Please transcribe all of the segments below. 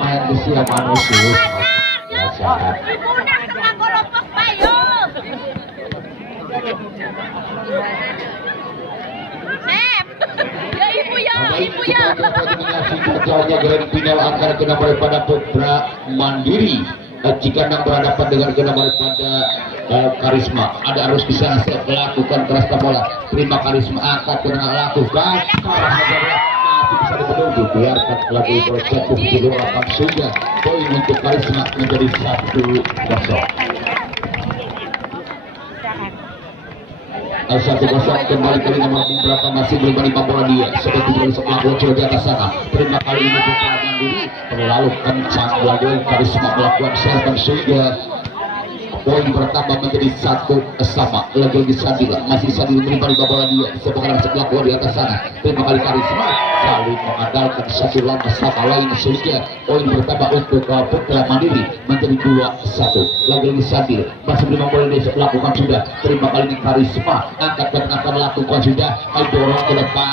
Main di siang manusia. Ibu ya. Jauhnya grand final akan kena daripada Putra Mandiri. Jika nak berhadapan dengan kena daripada Karisma, ada harus bisa lakukan keras bola. Terima Karisma angkat kena lakukan. Masih bisa dipenuhi. Biarkan lagi bola jatuh di luar lapangan sudah. Poin untuk Karisma menjadi 1-0. 1-0 kembali kali nomor berapa masih belum menimpa bola dia seperti dari sebelah bocor di atas sana. Terima kali ini Putra Mandiri terlalu kencang lagi Karisma melakukan serban sudah. Poin bertambah menjadi 1-1. Lagi Sadila masih Sadila menerima bola dia sebelah bola di atas sana. Terima kali Karisma saling mengandalkan satu langkah sama lain sehingga poin bertambah untuk Putra Mandiri menjadi 2-1. Lagi Sadila masih belum boleh lakukan sudah. Terima kali ini Karisma angkat dan akan lakukan sudah. Dorong ke depan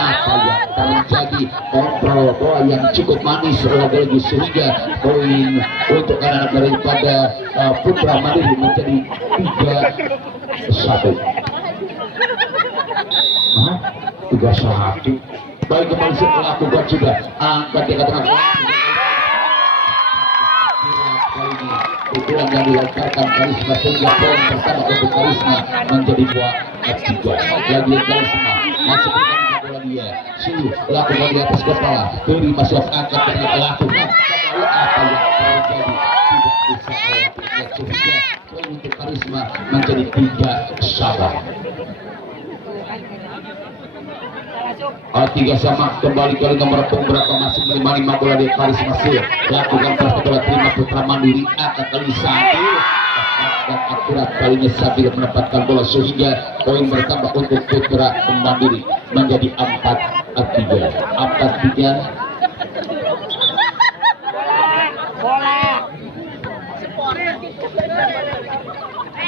apa yang terjadi kontrol bola yang cukup manis lagi sehingga poin untuk anak daripada Putra Mandiri menjadi 3-1. 3-1. Baik kembali melakukan juga angkat di tengah. Pukulan yang dilancarkan Karisma sehingga poin pertama untuk Karisma menjadi 2-3. Lagi Karisma masuk ke bola dia. Sudah lakukan di atas kepala. Dari masuk angkat dan lakukan apa yang terjadi tidak bisa sehingga poin untuk Karisma menjadi 3-1. 3-3 kembali kali nomor berapa masih menerima bola di Karisma Sil lakukan keras bola terima Putra Mandiri akan kali satu dan akurat kalinya Sabil mendapatkan bola sehingga poin bertambah untuk Putra Mandiri menjadi 4-3.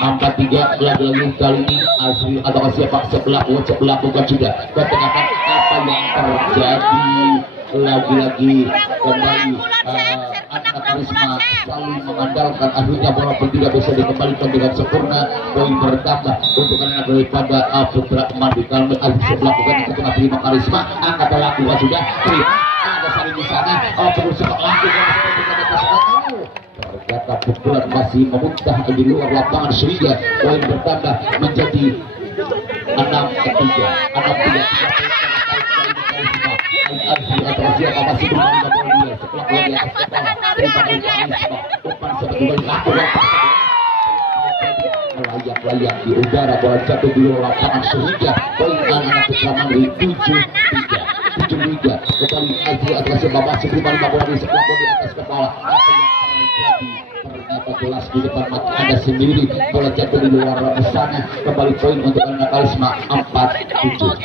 4-3 lagi-lagi kali ini Azri atau siapa sebelah lakukan juga ketengahan apa yang terjadi lagi-lagi kembali anak Karisma saling mengandalkan akhirnya bola pun tidak bisa dikembalikan dengan sempurna. Poin bertambah untuk anak daripada Putra Mandiri. Kalau Azri melakukan itu tengah terima Karisma angkat lakukan sudah terima ada saling di sana perlu sepak lakukan seperti kata ternyata pukulan masih memuntah di luar lapangan sehingga poin bertambah menjadi 6-3. 6-3. Atau siapa masih bermain bola dia setelah bola di atas kepala terima Karisma depan sebetulnya lakukan melayang-layang di udara bola jatuh di luar lapangan sehingga poin anak Putra Mandiri 7-3. Kembali Azri atau siapa masih bermain bola di sebelah bola di atas kepala ternyata jelas di depan mata Anda sendiri bola jatuh di luar sana. Kembali poin untuk anak Karisma 4-7.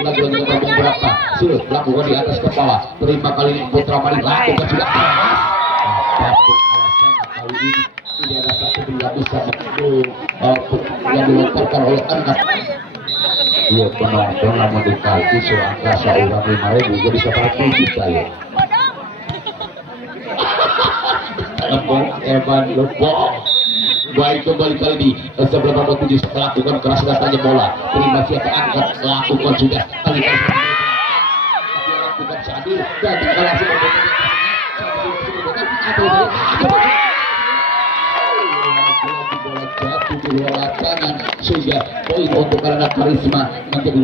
Lagi-lagi ngomong berapa sudah lakukan di atas kepala terima kali ini Putra Mandiri lakukan juga keras apapun alasannya kali ini tidak ada satu yang bisa yang dilontarkan oleh anak. Iya penonton namun dikasih seangka seorang 5.000 jadi 1 juta ya. Evan Lupo baik kembali kali ini sebelum nomor 7 lakukan keras datanya bola terima siapa angkat lakukan sudah kali ini lakukan Sadil dan langsung bola jatuh di luar lapangan sehingga poin untuk anak Karisma menjadi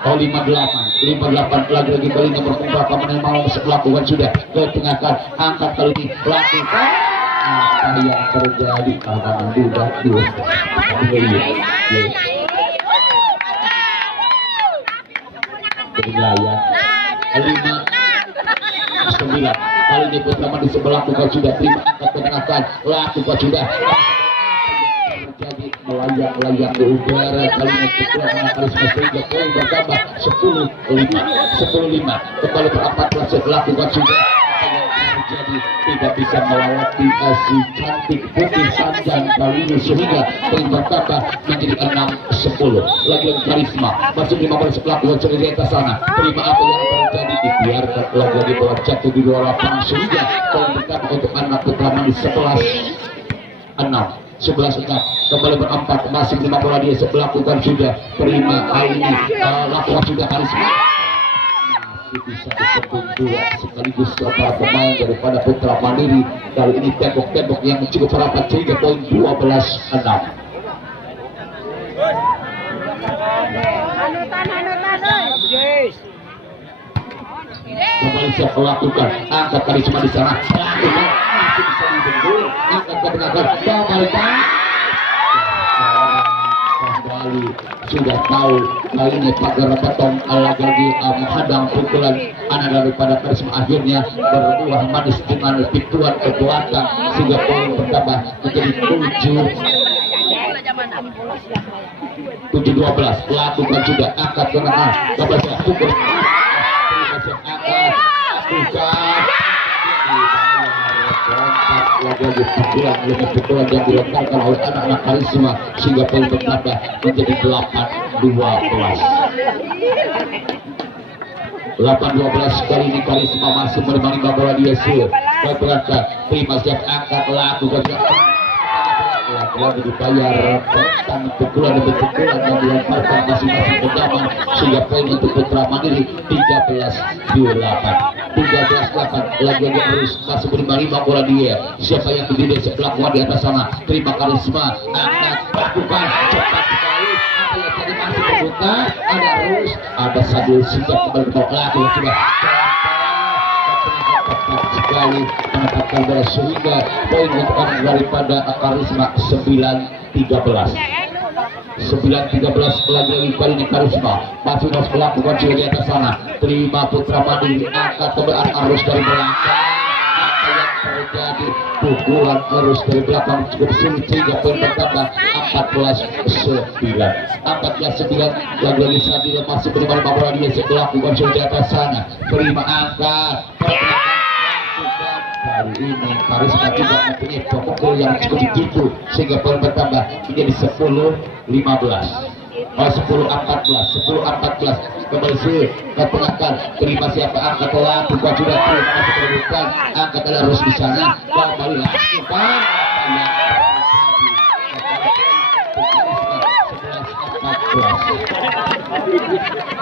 5-8 lagi-lagi kali nomor berapa menang mau melakukan sudah ke tengah kan angkat kali ini lakukan apa yang terjadi karena menduga dua bergaya 5-9 kali ini pertama di sebelah lakukan sudah terima angkat ke tengah kan lakukan sudah terjadi melayang-layang di udara kali ini Putra Karisma sehingga poin bertambah 10-5 kembali berempat lakukan sudah terjadi tidak bisa melewati si cantik putih panjang kali ini sehingga poin bertambah menjadi 6-10. Lagi Karisma masih 15 sebelah gol di atas sana. Terima apa yang terjadi, dibiarkan lagi bola jatuh di luar lapangan sehingga poin bertambah untuk anak putra Mandi 11-6 kembali berempat, masih 5 bola dia sebelah bukan sudah terima kali ini lakukan sudah Karisma masih bisa dikepung dua sekaligus para pemain daripada Putra Mandiri. Kali ini tembok-tembok yang cukup rapat sehingga poin 12-6. Kembali siap melakukan angkat Karisma di sana, lakukan masih bisa dibendung, angkat ke belakang kembali sudah tahu kali ini pagar betong lagi menghadang pukulan anak daripada Karisma, akhirnya berbuah manis dengan pikulan ke belakang sehingga poin bertambah menjadi 7-12. Lakukan juga angkat ke tengah, kembali pukul lagi pukulan yang dilontarkan oleh anak-anak Karisma sehingga poin bertambah menjadi 8-12. Kali ini Karisma masih menerima bola dia berangkat terima siap angkat lakukan lagi dibayar tentang pukulan demi pukulan yang dilontarkan masing-masing pegangan sehingga poin untuk Putra Mandiri 13-8 lagi terus masih menerima bola dia. Siapa yang berdiri sebelah kuat di atas sana, terima Karisma angkat lakukan cepat sekali apa yang tadi masih terbuka, ada Rus, ada Sadil Singkat kembali ke bawah sudah sekali menetapkan bola sehingga poin untuk daripada Karisma 9-13 lagi kali ini Karisma masih harus melakukan di atas sana, terima Putra Mandiri angkat kebenaran arus dari belakang apa yang terjadi, pukulan arus dari belakang cukup sulit sehingga poin bertambah 14-9 lagi Sadil masih bermain bola dia sebelah bukan di atas sana, terima angkat hari ini Karisma juga mempunyai pukul yang cukup tinggi sehingga poin bertambah menjadi 10-14 kembali ketengahkan, terima siapa angkat lakukan sudah masih terbuka angkat harus di sana kembali lakukan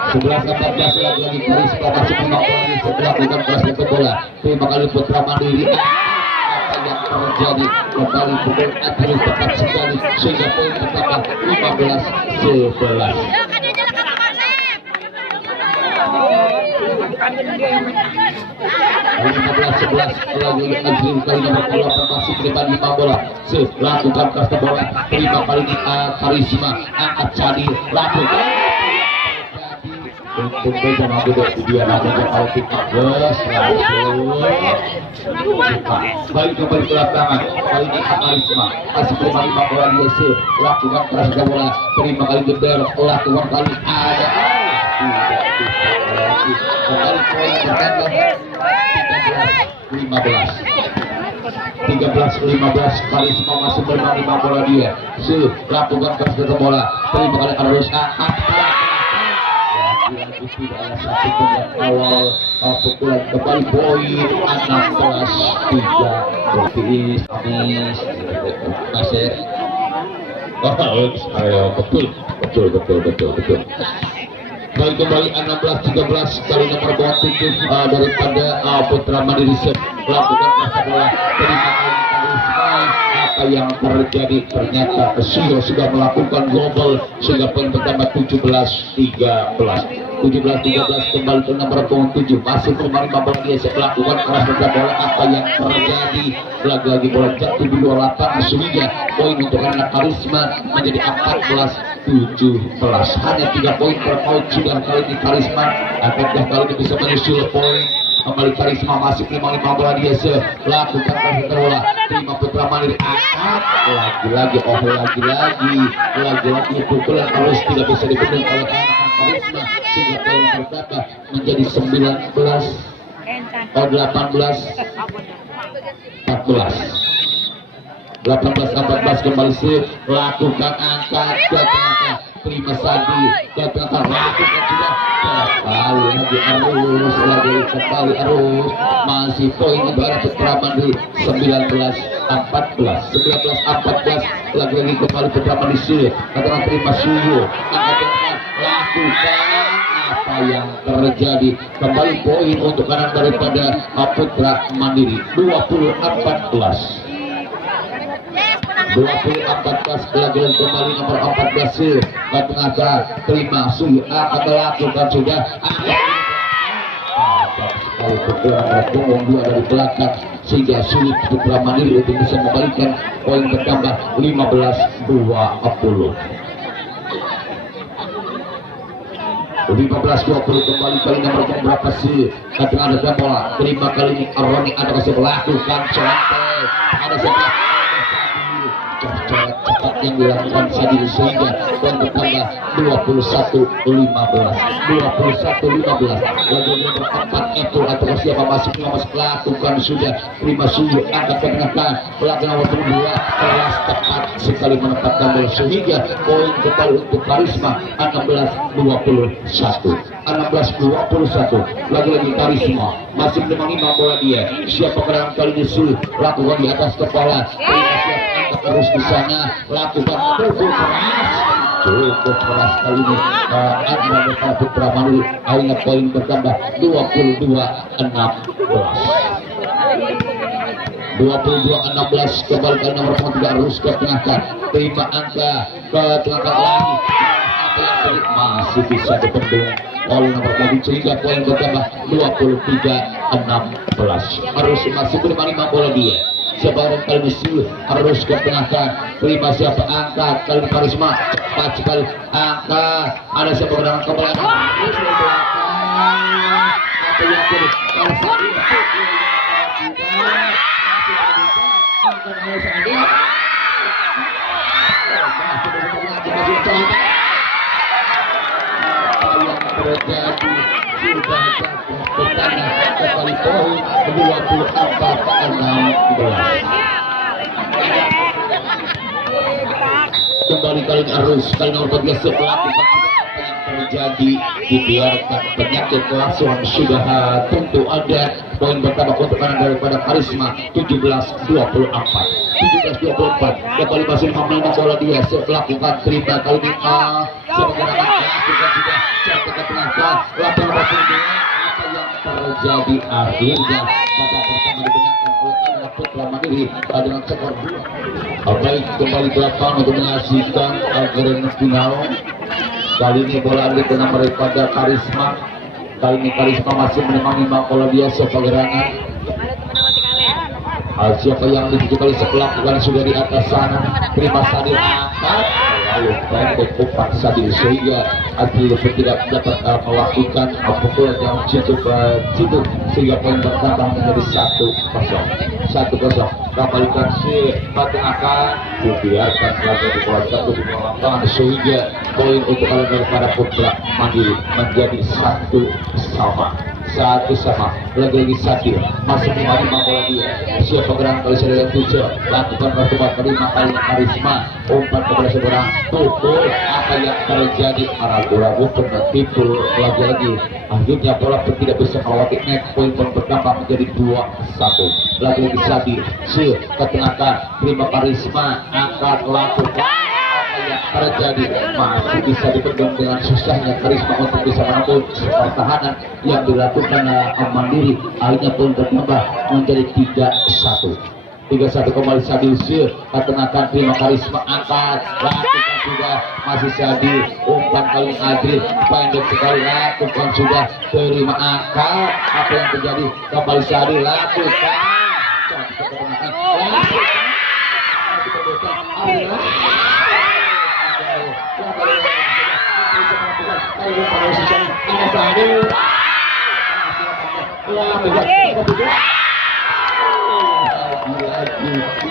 11-14 lagi Karisma masih menang setelah bukan kelas bola. Terima kali Putra Mandiri apa yang terjadi, kembali pukul terus tepat sekali sehingga poin bertambah 15-11. 15-11 lagi Azrin kali nomor 8 masih di depan 5 bola. Lakukan kasta bola, terima kali ini Karisma angkat Cadi lakukan untuk beda dia namanya kalau kita baik kembali ke lapangan kali ini Karisma masih terima 5 bola dia lakukan kasta bola, terima kali geder lakukan kali ada kembali poin bertambah 13-15 Karisma masih bermain 5 bola dia lakukan kasta bola, terima kali harus lagi tidak ada satu pemain awal pukulan kembali poin 16-3 berarti Nasir betul baik kembali 16-13 kali nomor 27 daripada Putra Mandiri melakukan masa bola, terima apa yang terjadi ternyata Sio sudah melakukan global sehingga poin bertambah 17-13 kembali ke nomor 7 masih bermain bola dia melakukan keras bola, apa yang terjadi lagi bola jatuh di luar lapangan sehingga poin untuk anak Karisma menjadi 14-17 hanya 3 poin per poin sudah kali ini Karisma apakah kali ini bisa menyusul poin kembali Karisma masih 5 bola dia lakukan kasta bola, terima Putra Mandiri angkat lagi pukulan harus tidak bisa dibendung oleh anak Karisma sehingga poin bertambah menjadi 19-14 18-14 kembali sih lakukan angkat ke tengah terima Sadi ke tengah lakukan juga kembali arus masih poin ibarat Putra Mandiri 19-14 lagi kembali Putra Mandiri katakan terima Suyo angkat lakukan apa yang terjadi kembali poin untuk kanan daripada Putra Mandiri 20-14 lagi kembali nomor 14 ke tengah terima Suyu akan lakukan sudah sekali bergabung dua dari belakang sehingga sulit Putra Mandiri untuk bisa membalikan poin bertambah 15-20 kembali kali nomor berapa sih kadang ada bola terima kali ini Aroni ada kasih melakukan contek ada sebelah cepat yang dilakukan Sadil sehingga poin bertambah 21-15 lalu nomor 4 itu atau siapa masih lakukan sudah terima Suyu angkat ke tengah belakang nomor 2 keras tepat sekali menempatkan bola sehingga poin kembali untuk Karisma 16-21 lagi-lagi Karisma masih menemani bola dia siapa gerangan kali ini Suyu lakukan di atas kepala terus di sana lakukan cukup keras kali ini antara Putra Mandiri akhirnya poin bertambah 22-16 kembali kali nomor 3 harus ke tengah terima angka ke tengah lagi masih bisa dibendung oleh nomor 7 sehingga poin bertambah 23-16 harus masih menemani bola dia sebarang kali misi harus ke tengah terima siapa angkat kali Karisma cepat sekali angkat ada siapa gerangan kembali terjadi sudah bertanya kembali poin 24-16 kembali kali arus kali nomor 13 melakukan apa yang terjadi dibiarkan penyakit kelangsungan sudah tentu ada poin bertambah untuk kanan daripada Karisma 17-24 kembali masih memenang bola dia melakukan terima kali ini sebenarnya lakukan juga jatuh ke tengah lakukan apa yang terjadi akhirnya babak pertama dimenangkan oleh anak Putra Mandiri dengan skor 2. Baik kembali ke lapangan untuk menyaksikan grand final kali ini bola di tengah daripada Karisma kali ini Karisma masih menemani bola dia sepagerangan siapa yang lebih kembali sebelah bukan sudah di atas sana terima Sadil angkat lalu pendek umpan Sadil sehingga akhirnya tidak dapat melakukan pukulan yang cukup sehingga poin bertambah menjadi 1-0 kembalikan si Fatih akan dibiarkan lagi di bola satu di lapangan sehingga poin untuk kalian daripada Putra Mandiri menjadi 1-1 lagi-lagi Sadil masih menemani bola dia siapa gerangan kali saya 7 lakukan pertemuan terima kali Karisma umpan kepada seorang pukul apa yang terjadi ragu-ragu pernah tipu lagi-lagi akhirnya bola pun tidak bisa melewati net poin bertambah menjadi 2-1 lagi-lagi Sadil si ketengahkan terima Karisma akan lakukan yang terjadi masih bisa dibendung dengan susahnya Karisma untuk bisa menembus pertahanan yang dilakukan Mandiri akhirnya pun bertambah menjadi 3-1 kembali Sadil Sir ketengakan terima Karisma angkat lakukan sudah masih Sadil umpan kali Adri pendek sekali lakukan sudah terima angkat apa yang terjadi kembali Sadil lakukan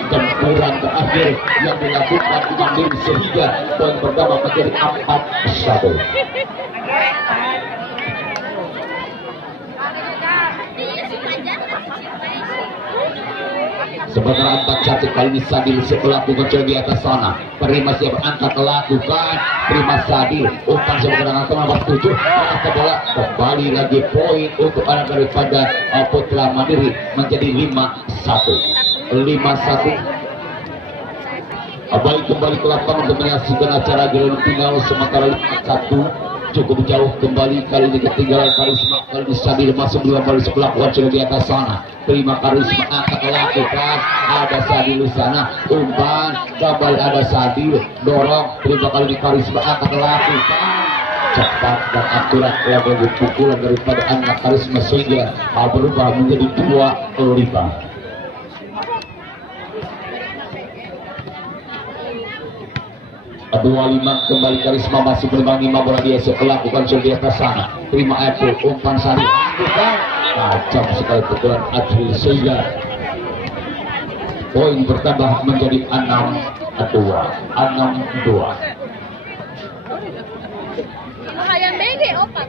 gempuran terakhir yang dilakukan Mandiri sehingga poin pertama menjadi 4-1. Sementara 4-1 kali ini Sadil pelaku kecil di atas sana. Terima siap angkat lakukan. Terima Sadil. Umpan sebagai angkat nomor 7. Angkat bola kembali lagi poin untuk anak daripada Putra Mandiri menjadi 5-1. 5-1. Baik kembali ke lapangan untuk menyaksikan acara giliran final sementara 1 cukup jauh kembali kali ini ketinggalan Karisma kali ini Sadil masuk dua kali sebelah wajah di atas sana. Terima Karisma angkat lakukan ada Sadil di sana umpan kembali ada Sadil dorong terima kali ini Karisma angkat lakukan cepat dan akurat lagu pukulan daripada anak Karisma sehingga berubah menjadi 2-5. 25 kembali Karisma masih bermain 5 bola dia melakukan di atas sana. Terima April umpan Sari lakukan tajam sekali pukulan April sehingga poin bertambah menjadi 6-2. Ayam bege opat.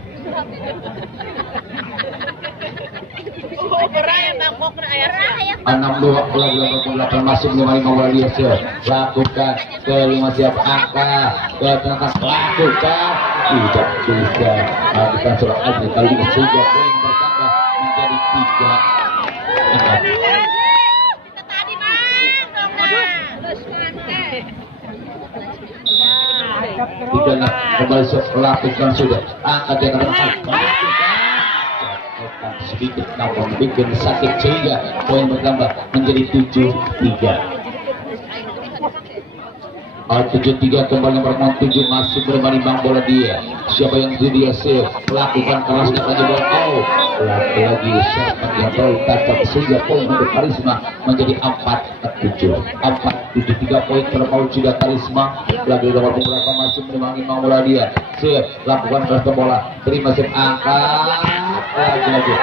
Enam dua lakukan masuk lima bola dia lakukan ke 5 siap angka ke tengah lakukan tidak bisa bukan surat aja kali ini sehingga poin bertambah menjadi 3. Kembali lakukan sudah angkat yang sedikit namun bikin sakit sehingga poin bertambah menjadi 7-3. 7-3 kembali nomor 7 masih bermain bola dia. Siapa yang dia save lakukan kerasnya pada bola out. Lagi serpan yang baru tajam sehingga poin untuk Karisma menjadi 4-7. 4-7 3 poin terpaut sudah Karisma. Lagi nomor beberapa masih bermain bola dia. Save lakukan keras bola. Terima save angkat. Lagi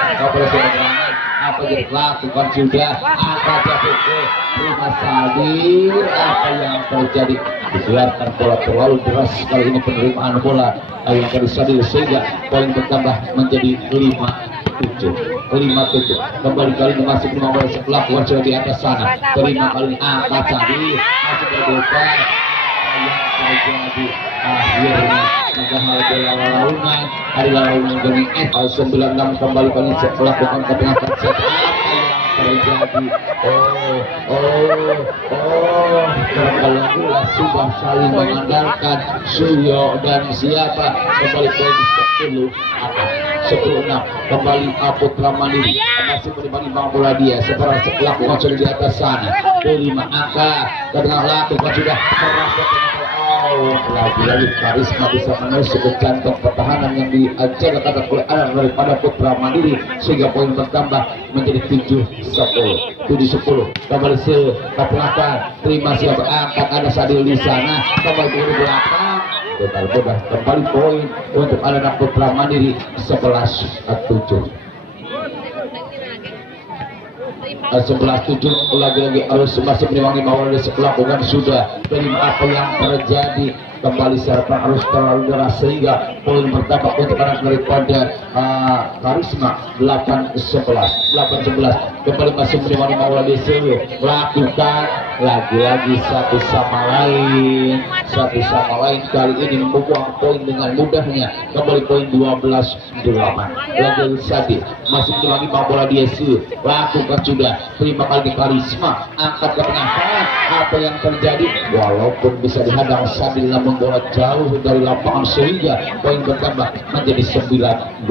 apa yang lakukan sudah angkat jatuh. Terima Sadil apa yang terjadi dibiarkan bola terlalu deras kali ini penerimaan bola yang dari Sadil sehingga poin bertambah menjadi 5-7. Kembali kali ini masih 5 bola sebelah wajah di atas sana. Terima kali ini angkat Sadil masih berdoa yang terjadi akhirnya padahal bola launan hari launan dengan 96 kembali kali setelah bukan ke tengah set terjadi kalau sudah saling mengandalkan Suryo dan siapa kembali poin 10-6 kembali Putra Mandiri masih berbagi bola dia seperti setelah kocok di atas sana. Terima angka ke tengah lakukan sudah keras ke tengah lagi-lagi Karisma bisa menusuk ke jantung pertahanan yang diajarkan oleh anak daripada Putra Mandiri sehingga poin bertambah menjadi 7-10 kembali ke belakang. Terima siapa angkat ada Sadil di sana kembali ke belakang total kembali poin untuk anak Putra Mandiri 11-7. 11-7 lagi-lagi harus masih menimbang bahwa di sebelah bukan sudah terima apa yang terjadi kembali serta harus terlalu deras sehingga poin bertambah untuk anak daripada Karisma 8-11 kembali masih menimbang bahwa di sini lakukan lagi-lagi satu sama lain kali ini membuang poin dengan mudahnya kembali poin 12-8 lagi Sadil masih menimbang bola dia lakukan sudah terima kali Karisma angkat ke tengah apa yang terjadi walaupun bisa dihadang Sadil namun bola jauh dari lapangan sehingga poin bertambah menjadi 9-12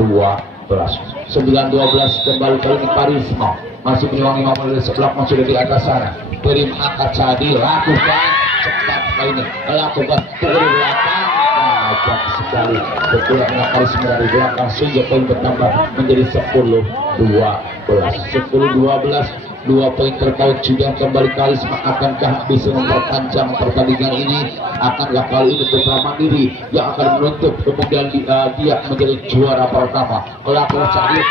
kembali kali ini Karisma masih menimbang bola dari sebelah sudah di atas sana. Terima angkat Sadil lakukan cepat kali ini lakukan pukul di belakang tajam sekali pukulan Karisma dari belakang sehingga poin bertambah menjadi 10-12 2 poin terpaut sudah kembali Karisma akankah bisa memperpanjang pertandingan ini akankah kali ini Putra Mandiri yang akan menutup kemudian dia menjadi juara pertama melakukan Sadil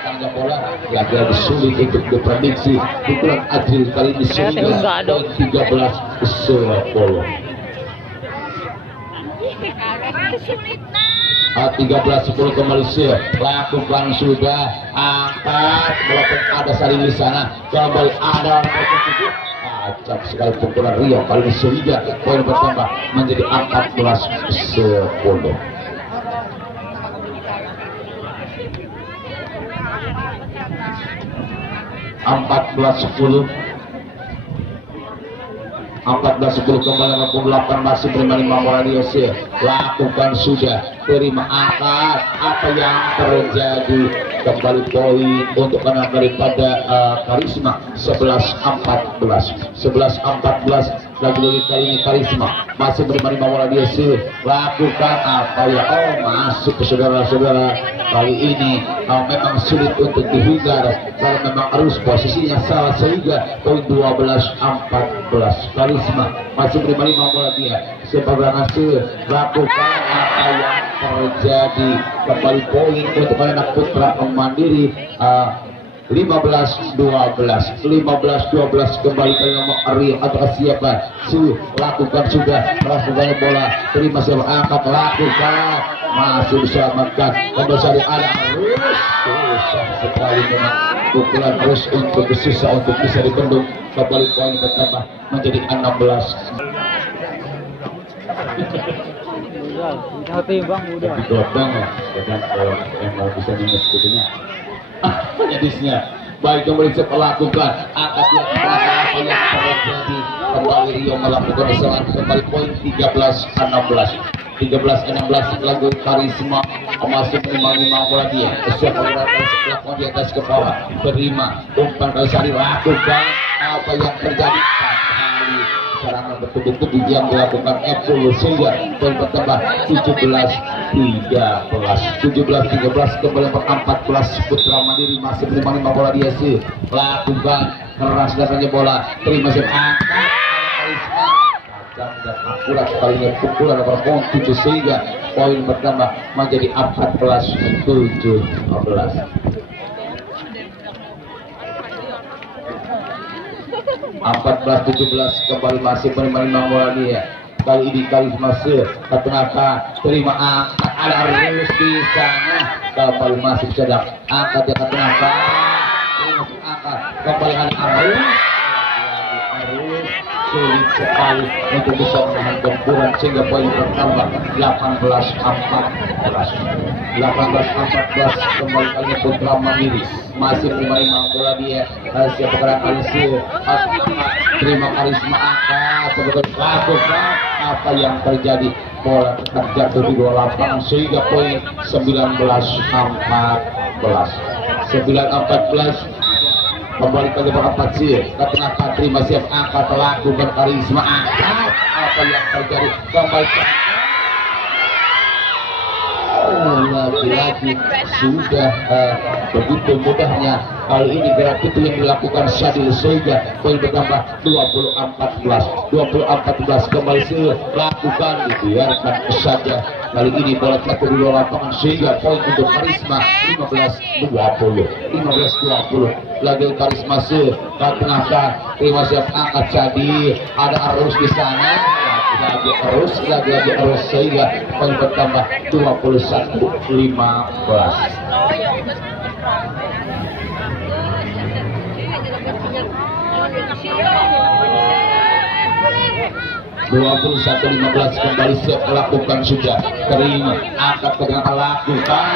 tangga bola lagi sulit untuk diprediksi pukulan Adil kali ini sehingga poin 13-10 13-10 kembali lakukan sudah angkat walaupun ada saling di sana kembali ada acak sekali pukulan Rio kali ini sehingga poin bertambah menjadi 14-10. 14-10 kembali maupun 8 masih bermain Radio C lakukan sudah terima angkat apa yang terjadi kembali poin untuk menang daripada Karisma 11-14 lagi-lagi kali ini Karisma masih bermain Radio C lakukan apa ya masuk ke saudara-saudara kali ini memang sulit untuk dihindar kalau memang harus posisinya salah sehingga poin 12-14 Karisma masih bermain bola dia sebagai hasil lakukan apa yang terjadi kembali poin untuk anak putra Mandiri 15-12 kembali ke nomor Ariel atau siapa lakukan sudah melakukan bola terima siapa angkat lakukan masih bisa makan kembali ada susah sekali memang pukulan terus untuk susah untuk bisa dibendung kembali poin bertambah menjadi 16. Udah timbang udah. Dodong ya, dan yang mau bisa minus gitunya. Penyedisnya. Baik kembali setelah lakukan angkat yang apa yang terjadi kembali Rio melakukan kesalahan kembali poin 13-16 lagu Karisma masih menerima bola dia siapa lakukan di atas kepala terima umpan kali lakukan apa yang terjadi kali serangan betul-betul yang dilakukan Epul sehingga poin bertambah 17-13 kembali 14 Putra Mandiri masih menerima bola dia sih lakukan keras datangnya bola terima angkat dan akurat kalinya pukulan nomor 7 sehingga poin bertambah menjadi 14-17. 14-17 kembali masih menerima bola dia kali ini Karisma masih tengah terima angkat ada Arus di sana kembali masih sedang angkat yang tengah terima angkat kembali ada Arus sulit sekali untuk bisa menahan gempuran sehingga poin bertambah 18-14 kembali kali Putra Mandiri masih menerima bola dia siapa gerak Alinsir terima Karisma angkat sebetulnya lakukan apa yang terjadi bola tetap jatuh di dua lapangan sehingga poin 19-14 kembali ke nomor 4 sih tengah terima siap angkat lakukan Karisma angkat apa yang terjadi kembali lagi-lagi sudah begitu mudahnya kali ini gerak itu yang dilakukan Syadil sehingga poin bertambah 20-14 kembali lakukan dibiarkan saja kali ini bola jatuh di luar lapangan sehingga poin untuk Karisma 15-20 lagi Karisma tengah terima siap angkat Syadil ada Arus di sana lagi arus sehingga poin bertambah 21-15 kembali siap lakukan sudah terima angkat ke tengah lakukan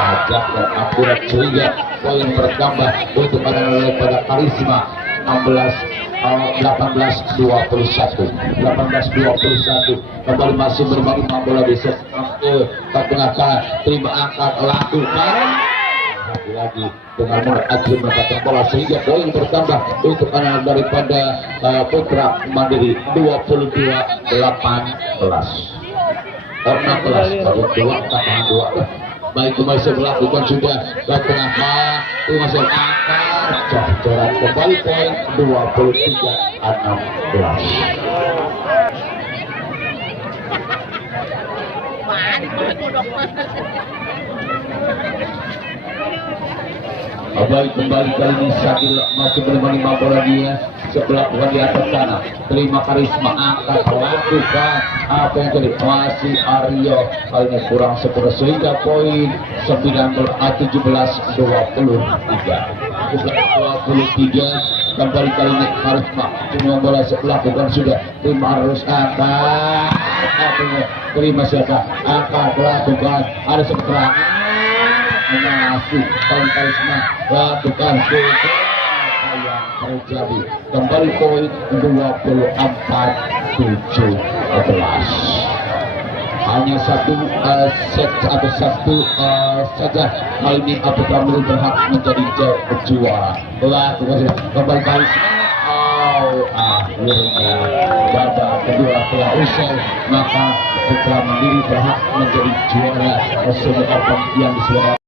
ajak dan akurat sehingga poin bertambah untuk pada Karisma 18-21 kembali masih berbagi bola besok ke tengah terima angkat lakukan lagi dengan mudah Ajri mendapatkan bola sehingga poin bertambah untuk anak daripada Putra Mandiri 22-18 kalau dua tambahan 2 baik kembali melakukan sudah ke tengah masih angkat cocoran kembali poin 23-16 Baik, kembali kali ini Sadil masih menerima bola dia sebelah bukan di atas sana. Terima Karisma, angkat lakukan apa yang tadi masih Aryo, kali ini kurang sempurna sehingga poin 23. Kembali kali ini Karisma cuma bola sebelah bukan sudah terima harus angkat terima siapa angkat lakukan ada sebelah masih Karisma lakukan yang terjadi kembali poin 24-17. Hanya satu set atau satu saja kali ini Putra Melu berhak menjadi juara. Lakukan kembali Karisma. Akhirnya babak kedua telah usai, maka Putra Mandiri berhak menjadi juara semua yang diselenggarakan.